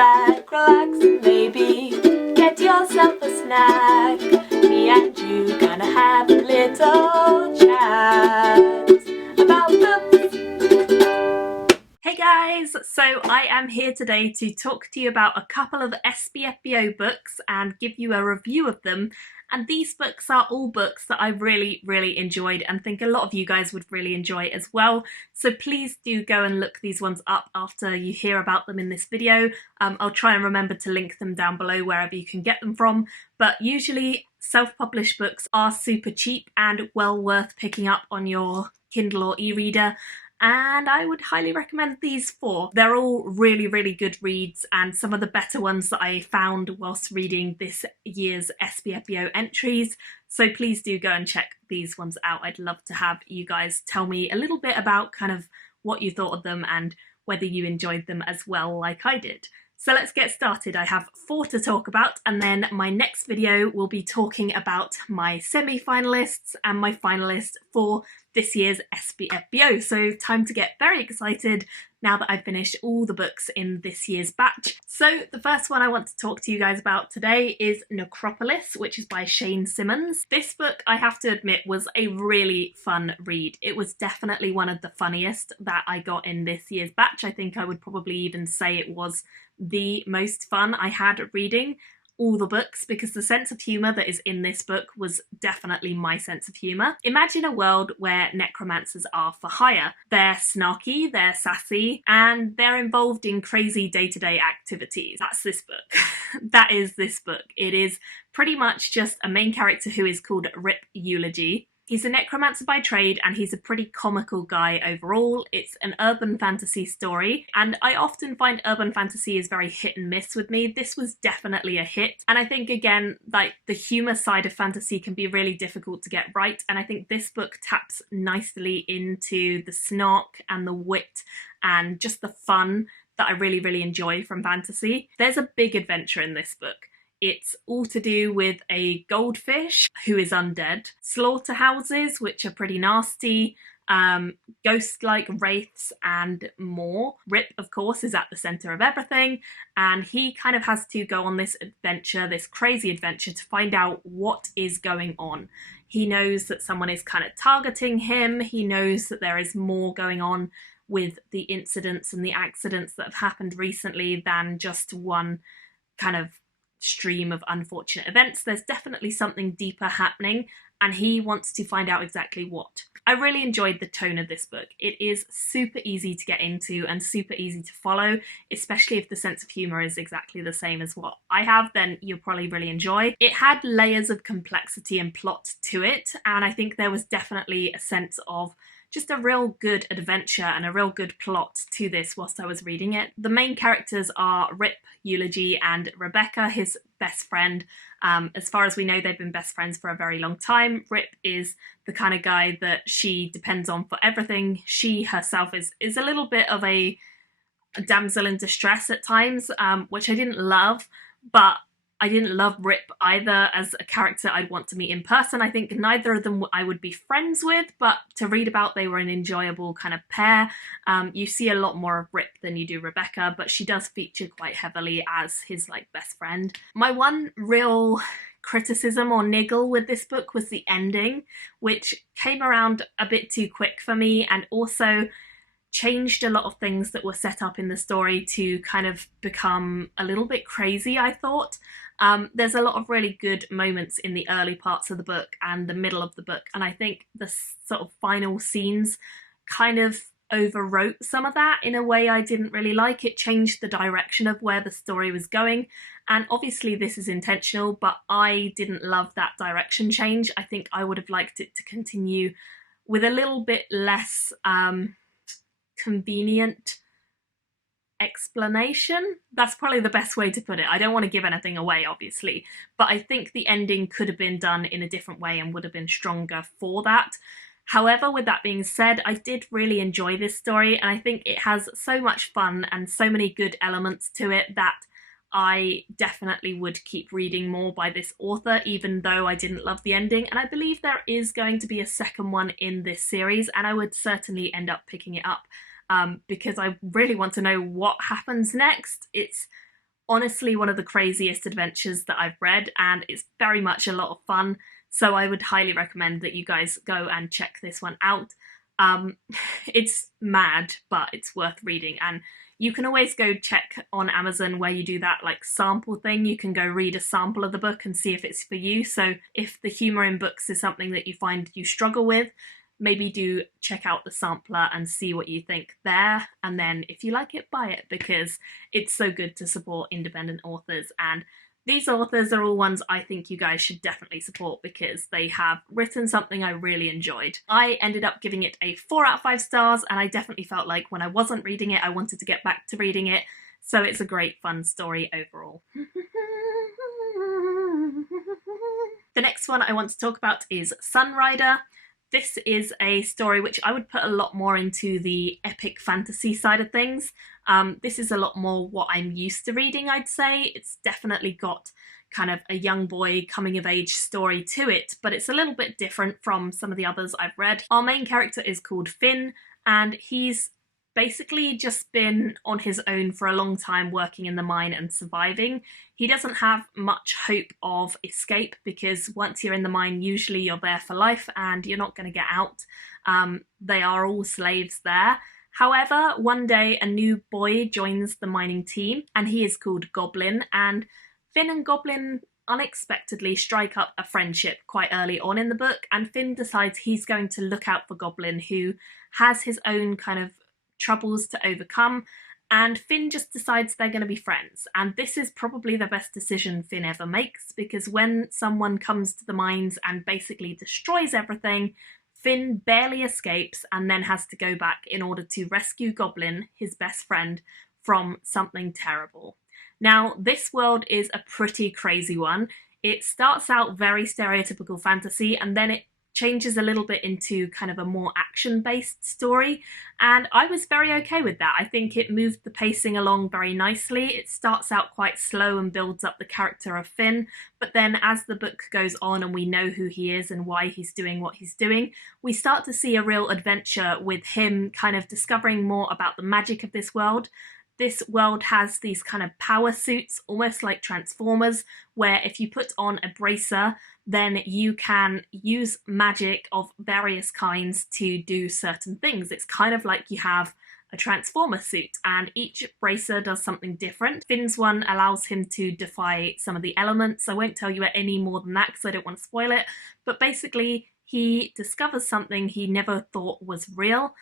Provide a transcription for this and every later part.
back, relax, and maybe get yourself a snack. Me and you gonna have a little chat about books. Hey guys, so I am here today to talk to you about a couple of SPFBO books and give you a review of them. And these books are all books that I really enjoyed and think a lot of you guys would really enjoy as well. So please do go and look these ones up after you hear about them in this video. I'll try and remember to link them down below wherever you can get them from. But usually self-published books are super cheap and well worth picking up on your Kindle or e-reader. And I would highly recommend these four. They're all really good reads and some of the better ones that I found whilst reading this year's SPFBO entries. So please do go and check these ones out. I'd love to have you guys tell me a little bit about kind of what you thought of them and whether you enjoyed them as well like I did. So let's get started. I have four to talk about, and then my next video will be talking about my semi-finalists and my finalists for this year's SPFBO. So time to get very excited now that I've finished all the books in this year's batch. So the first one I want to talk to you guys about today is Necropolis, which is by Shane Simmons. This book, I have to admit, was a really fun read. It was definitely one of the funniest that I got in this year's batch. I think I would probably even say it was the most fun I had reading all the books, because the sense of humour that is in this book was definitely my sense of humour. Imagine a world where necromancers are for hire. They're snarky, they're sassy, and they're involved in crazy day-to-day activities. That's this book. That is this book. It is pretty much just a main character who is called Rip Eulogy. He's a necromancer by trade and he's a pretty comical guy overall. It's an urban fantasy story, and I often find urban fantasy is very hit and miss with me. This was definitely a hit, and I think again, like, the humour side of fantasy can be really difficult to get right, and I think this book taps nicely into the snark and the wit and just the fun that I really enjoy from fantasy. There's a big adventure in this book. It's all to do with a goldfish who is undead, slaughterhouses which are pretty nasty, ghost-like wraiths and more. Rip, of course, is at the centre of everything, and he kind of has to go on this adventure, this crazy adventure, to find out what is going on. He knows that someone is kind of targeting him. He knows that there is more going on with the incidents and the accidents that have happened recently than just one kind of stream of unfortunate events. There's definitely something deeper happening, and he wants to find out exactly what. I really enjoyed the tone of this book. It is super easy to get into and super easy to follow, especially if the sense of humour is exactly the same as what I have, then you'll probably really enjoy. It had layers of complexity and plot to it, and I think there was definitely a sense of just a real good adventure and a real good plot to this whilst I was reading it. The main characters are Rip Eulogy and Rebecca, his best friend. As far as we know, they've been best friends for a very long time. Rip is the kind of guy that she depends on for everything. She herself is a little bit of a damsel in distress at times, which I didn't love, but I didn't love Rip either as a character I'd want to meet in person. I think neither of them I would be friends with, but to read about, they were an enjoyable kind of pair. You see a lot more of Rip than you do Rebecca, but she does feature quite heavily as his best friend. My one real criticism or niggle with this book was the ending, which came around a bit too quick for me and also changed a lot of things that were set up in the story to kind of become a little bit crazy, I thought. There's a lot of really good moments in the early parts of the book and the middle of the book, and I think the sort of final scenes kind of overwrote some of that in a way I didn't really like. It changed the direction of where the story was going, and obviously this is intentional, but I didn't love that direction change. I think I would have liked it to continue with a little bit less convenient explanation. That's probably the best way to put it. I don't want to give anything away, obviously, but I think the ending could have been done in a different way and would have been stronger for that. However, with that being said, I did really enjoy this story, and I think it has so much fun and so many good elements to it that I definitely would keep reading more by this author, even though I didn't love the ending. And I believe there is going to be a second one in this series, and I would certainly end up picking it up because I really want to know what happens next. It's honestly one of the craziest adventures that I've read, and it's very much a lot of fun. So I would highly recommend that you guys go and check this one out. It's mad, but it's worth reading, and you can always go check on Amazon where you do that like sample thing. You can go read a sample of the book and see if it's for you. So if the humour in books is something that you find you struggle with, maybe do check out the sampler and see what you think there. And then if you like it, buy it, because it's so good to support independent authors. And these authors are all ones I think you guys should definitely support because they have written something I really enjoyed. I ended up giving it a 4 out of 5 stars, and I definitely felt like when I wasn't reading it, I wanted to get back to reading it. So it's a great fun story overall. The next one I want to talk about is Sunrider. This is a story which I would put a lot more into the epic fantasy side of things. This is a lot more what I'm used to reading, I'd say. It's definitely got kind of a young boy coming of age story to it, but it's a little bit different from some of the others I've read. Our main character is called Finn, and he's basically just been on his own for a long time working in the mine and surviving. He doesn't have much hope of escape because once you're in the mine, usually you're there for life and you're not going to get out. They are all slaves there. However, one day a new boy joins the mining team and he is called Goblin, and Finn and Goblin unexpectedly strike up a friendship quite early on in the book, and Finn decides he's going to look out for Goblin, who has his own kind of troubles to overcome, and Finn just decides they're going to be friends. And this is probably the best decision Finn ever makes, because when someone comes to the mines and basically destroys everything, Finn barely escapes and then has to go back in order to rescue Goblin, his best friend, from something terrible. Now, this world is a pretty crazy one. It starts out very stereotypical fantasy, and then it changes a little bit into kind of a more action-based story, and I was very okay with that. I think it moved the pacing along very nicely. It starts out quite slow and builds up the character of Finn, but then as the book goes on and we know who he is and why he's doing what he's doing, we start to see a real adventure with him kind of discovering more about the magic of this world. This world has these kind of power suits, almost like Transformers, where if you put on a bracer, then you can use magic of various kinds to do certain things. It's kind of like you have a Transformer suit, and each bracer does something different. Finn's one allows him to defy some of the elements. I won't tell you any more than that because I don't want to spoil it, but basically he discovers something he never thought was real,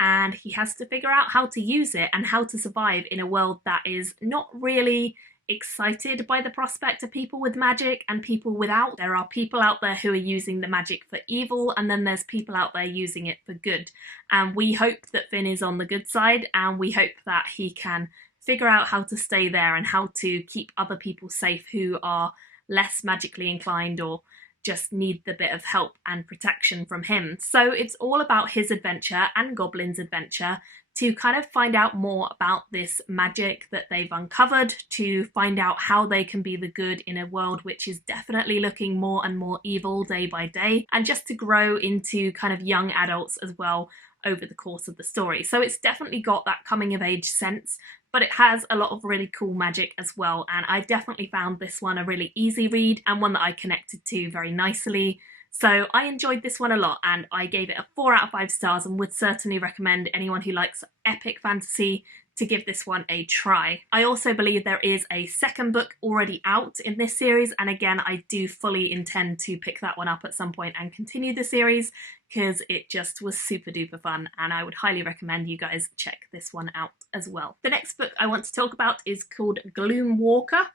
and he has to figure out how to use it and how to survive in a world that is not really excited by the prospect of people with magic and people without. There are people out there who are using the magic for evil, and then there's people out there using it for good. And we hope that Finn is on the good side, and we hope that he can figure out how to stay there and how to keep other people safe who are less magically inclined or just need the bit of help and protection from him. So it's all about his adventure and Goblin's adventure to kind of find out more about this magic that they've uncovered, to find out how they can be the good in a world which is definitely looking more and more evil day by day, and just to grow into kind of young adults as well over the course of the story. So it's definitely got that coming of age sense, but it has a lot of really cool magic as well, and I definitely found this one a really easy read and one that I connected to very nicely. So I enjoyed this one a lot, and I gave it a 4 out of 5 stars and would certainly recommend anyone who likes epic fantasy to give this one a try. I also believe there is a second book already out in this series, and again I do fully intend to pick that one up at some point and continue the series because it just was super duper fun, and I would highly recommend you guys check this one out as well. The next book I want to talk about is called Gloom Walker,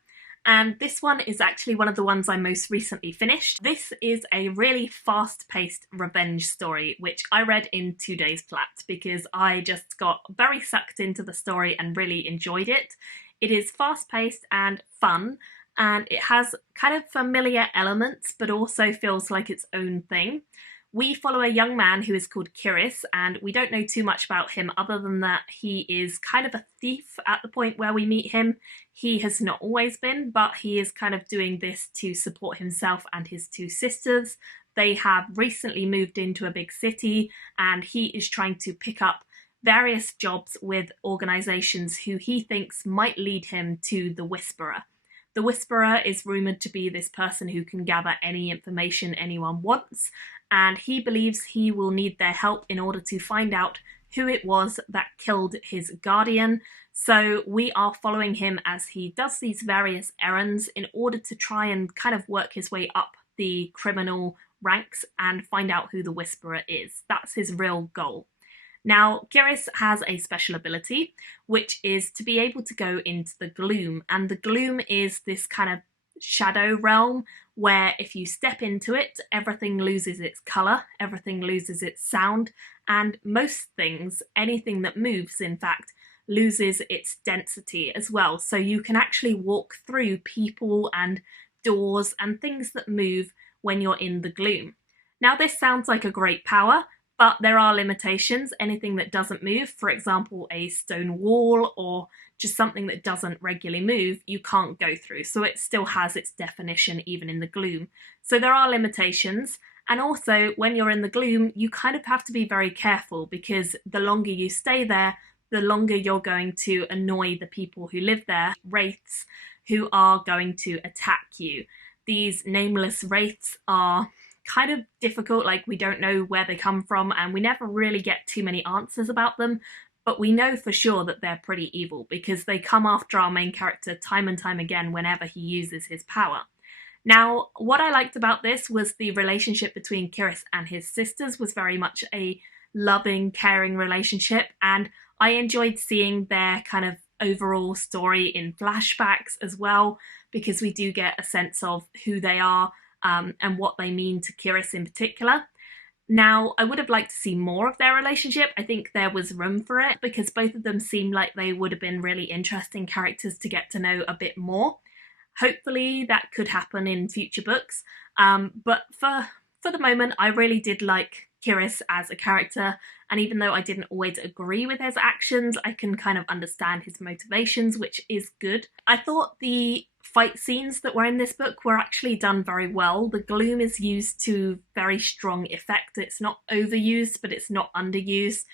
and this one is actually one of the ones I most recently finished. This is a really fast-paced revenge story, which I read in 2 days flat because I just got very sucked into the story and really enjoyed it. It is fast-paced and fun, and it has kind of familiar elements, but also feels like its own thing. We follow a young man who is called Kiris, and we don't know too much about him other than that he is kind of a thief at the point where we meet him. He has not always been, but he is kind of doing this to support himself and his 2 sisters. They have recently moved into a big city, and he is trying to pick up various jobs with organizations who he thinks might lead him to the Whisperer. The Whisperer is rumored to be this person who can gather any information anyone wants, and he believes he will need their help in order to find out who it was that killed his guardian. So we are following him as he does these various errands in order to try and kind of work his way up the criminal ranks and find out who the Whisperer is. That's his real goal. Now, Kiris has a special ability, which is to be able to go into the Gloom. And the Gloom is this kind of shadow realm where if you step into it, everything loses its colour, everything loses its sound, and most things, anything that moves, in fact, loses its density as well. So you can actually walk through people and doors and things that move when you're in the Gloom. Now, this sounds like a great power, but there are limitations. Anything that doesn't move, for example, a stone wall or just something that doesn't regularly move, you can't go through. So it still has its definition even in the Gloom. So there are limitations. And also, when you're in the Gloom, you kind of have to be very careful because the longer you stay there, the longer you're going to annoy the people who live there, wraiths who are going to attack you. These nameless wraiths are kind of difficult, like we don't know where they come from and we never really get too many answers about them, but we know for sure that they're pretty evil because they come after our main character time and time again whenever he uses his power. Now, what I liked about this was the relationship between Kiris and his sisters was very much a loving, caring relationship, and I enjoyed seeing their kind of overall story in flashbacks as well, because we do get a sense of who they are and what they mean to Kiris in particular. Now, I would have liked to see more of their relationship. I think there was room for it because both of them seemed like they would have been really interesting characters to get to know a bit more. Hopefully that could happen in future books. But for the moment, I really did like Kiris as a character, and even though I didn't always agree with his actions, I can kind of understand his motivations, which is good. I thought the fight scenes that were in this book were actually done very well. The Gloom is used to very strong effect. It's not overused, but it's not underused.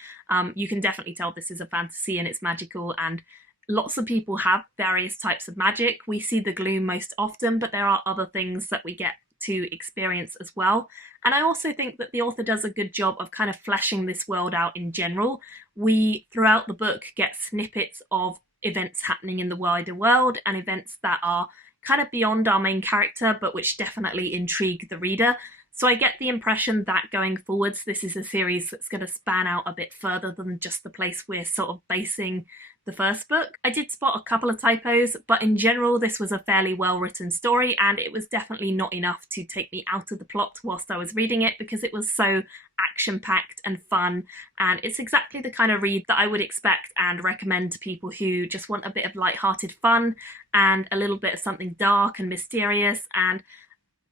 You can definitely tell this is a fantasy and it's magical, and lots of people have various types of magic. We see the Gloom most often, but there are other things that we get to experience as well. And I also think that the author does a good job of kind of fleshing this world out in general. We, throughout the book, get snippets of events happening in the wider world and events that are kind of beyond our main character, but which definitely intrigue the reader. So I get the impression that going forwards, this is a series that's going to span out a bit further than just the place we're sort of basing the first book. I did spot a couple of typos, but in general this was a fairly well written story, and it was definitely not enough to take me out of the plot whilst I was reading it because it was so action-packed and fun, and it's exactly the kind of read that I would expect and recommend to people who just want a bit of light-hearted fun and a little bit of something dark and mysterious and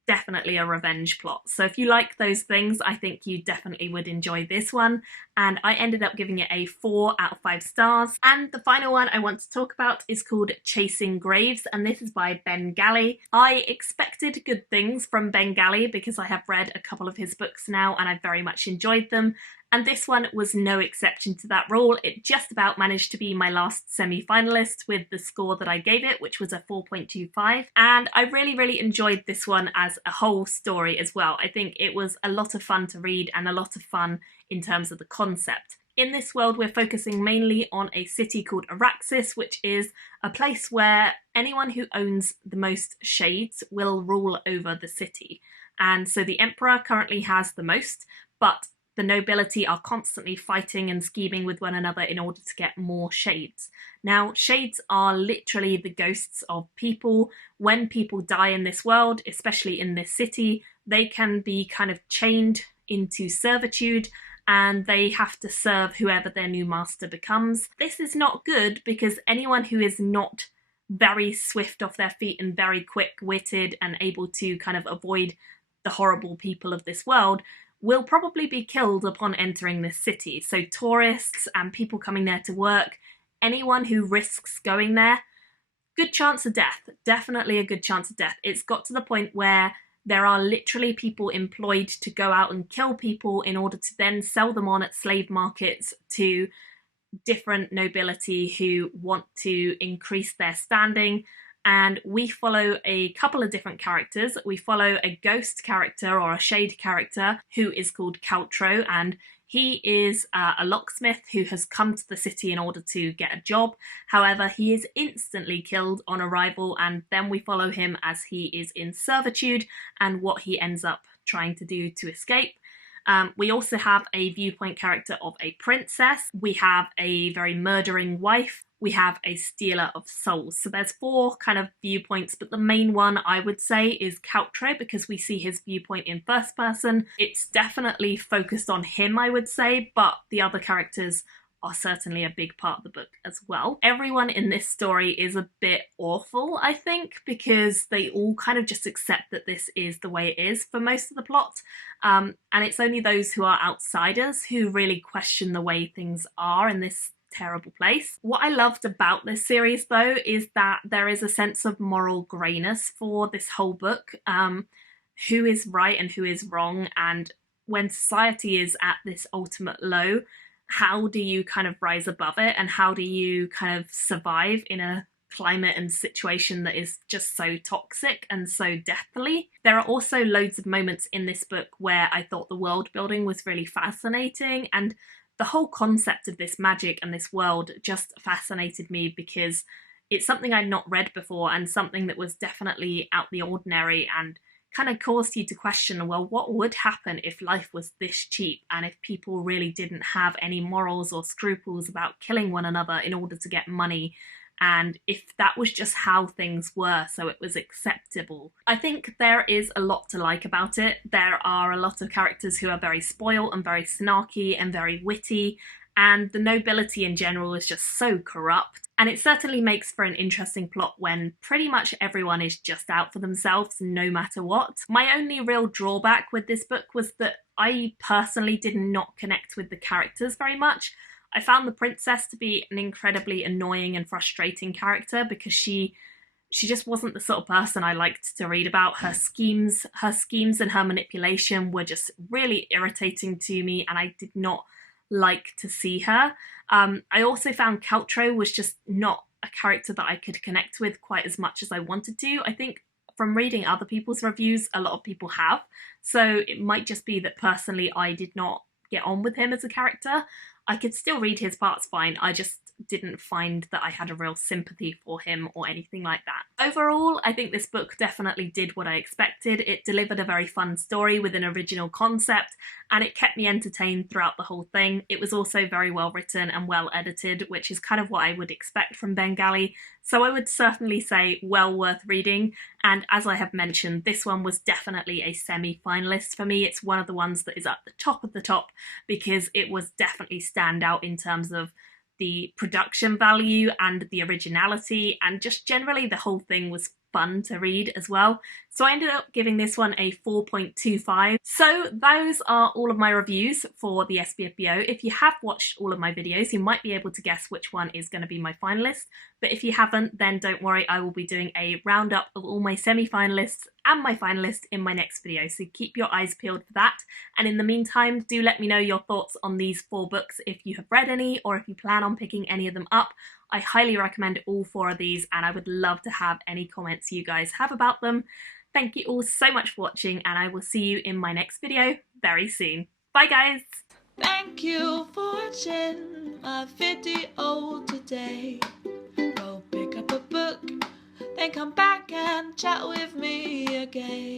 definitely a revenge plot. So if you like those things, I think you definitely would enjoy this one. And I ended up giving it a 4 out of 5 stars. And the final one I want to talk about is called Chasing Graves, and this is by Ben Galley. I expected good things from Ben Galley because I have read a couple of his books now and I very much enjoyed them. And this one was no exception to that rule. It just about managed to be my last semi-finalist with the score that I gave it, which was a 4.25. And I really, really enjoyed this one as a whole story as well. I think it was a lot of fun to read and a lot of fun in terms of the concept. In this world, we're focusing mainly on a city called Araxis, which is a place where anyone who owns the most shades will rule over the city. And so the Emperor currently has the most, but the nobility are constantly fighting and scheming with one another in order to get more shades. Now, shades are literally the ghosts of people. When people die in this world, especially in this city, they can be kind of chained into servitude and they have to serve whoever their new master becomes. This is not good because anyone who is not very swift off their feet and very quick-witted and able to kind of avoid the horrible people of this world will probably be killed upon entering this city. So tourists and people coming there to work, anyone who risks going there, good chance of death, definitely a good chance of death. It's got to the point where there are literally people employed to go out and kill people in order to then sell them on at slave markets to different nobility who want to increase their standing, and we follow a couple of different characters. We follow a ghost character or a shade character who is called Caltro, and he is a locksmith who has come to the city in order to get a job. However, he is instantly killed on arrival, and then we follow him as he is in servitude and what he ends up trying to do to escape. We also have a viewpoint character of a princess. We have a very murdering wife. We have a stealer of souls. So there's 4 kind of viewpoints, but the main one I would say is Caltro, because we see his viewpoint in first person. It's definitely focused on him, I would say, but the other characters are certainly a big part of the book as well. Everyone in this story is a bit awful, I think, because they all kind of just accept that this is the way it is for most of the plot. And it's only those who are outsiders who really question the way things are in this terrible place. What I loved about this series, though, is that there is a sense of moral greyness for this whole book. Who is right and who is wrong, and when society is at this ultimate low, how do you kind of rise above it, and how do you kind of survive in a climate and situation that is just so toxic and so deathly? There are also loads of moments in this book where I thought the world building was really fascinating, and the whole concept of this magic and this world just fascinated me because it's something I'd not read before and something that was definitely out the ordinary and kind of caused you to question, well, what would happen if life was this cheap and if people really didn't have any morals or scruples about killing one another in order to get money, and if that was just how things were, so it was acceptable. I think there is a lot to like about it. There are a lot of characters who are very spoiled and very snarky and very witty, and the nobility in general is just so corrupt. And it certainly makes for an interesting plot when pretty much everyone is just out for themselves no matter what. My only real drawback with this book was that I personally did not connect with the characters very much. I found the princess to be an incredibly annoying and frustrating character because she just wasn't the sort of person I liked to read about. Her schemes and her manipulation were just really irritating to me, and I did not like to see her. I also found Caltro was just not a character that I could connect with quite as much as I wanted to. I think from reading other people's reviews, a lot of people have. So it might just be that personally I did not get on with him as a character. I could still read his parts fine, I just didn't find that I had a real sympathy for him or anything like that. Overall, I think this book definitely did what I expected. It delivered a very fun story with an original concept, and it kept me entertained throughout the whole thing. It was also very well written and well edited, which is kind of what I would expect from Bengali, so I would certainly say well worth reading. And as I have mentioned, this one was definitely a semi-finalist for me. It's one of the ones that is at the top of the top because it was definitely standout in terms of the production value and the originality, and just generally the whole thing was fun to read as well. So I ended up giving this one a 4.25. So those are all of my reviews for the SPFBO. If you have watched all of my videos, you might be able to guess which one is going to be my finalist. But if you haven't, then don't worry, I will be doing a roundup of all my semi-finalists and my finalist in my next video. So keep your eyes peeled for that. And in the meantime, do let me know your thoughts on these 4 books if you have read any or if you plan on picking any of them up. I highly recommend all 4 of these, and I would love to have any comments you guys have about them. Thank you all so much for watching, and I will see you in my next video very soon. Bye guys! Thank you for watching my video today. Go pick up a book, then come back and chat with me again.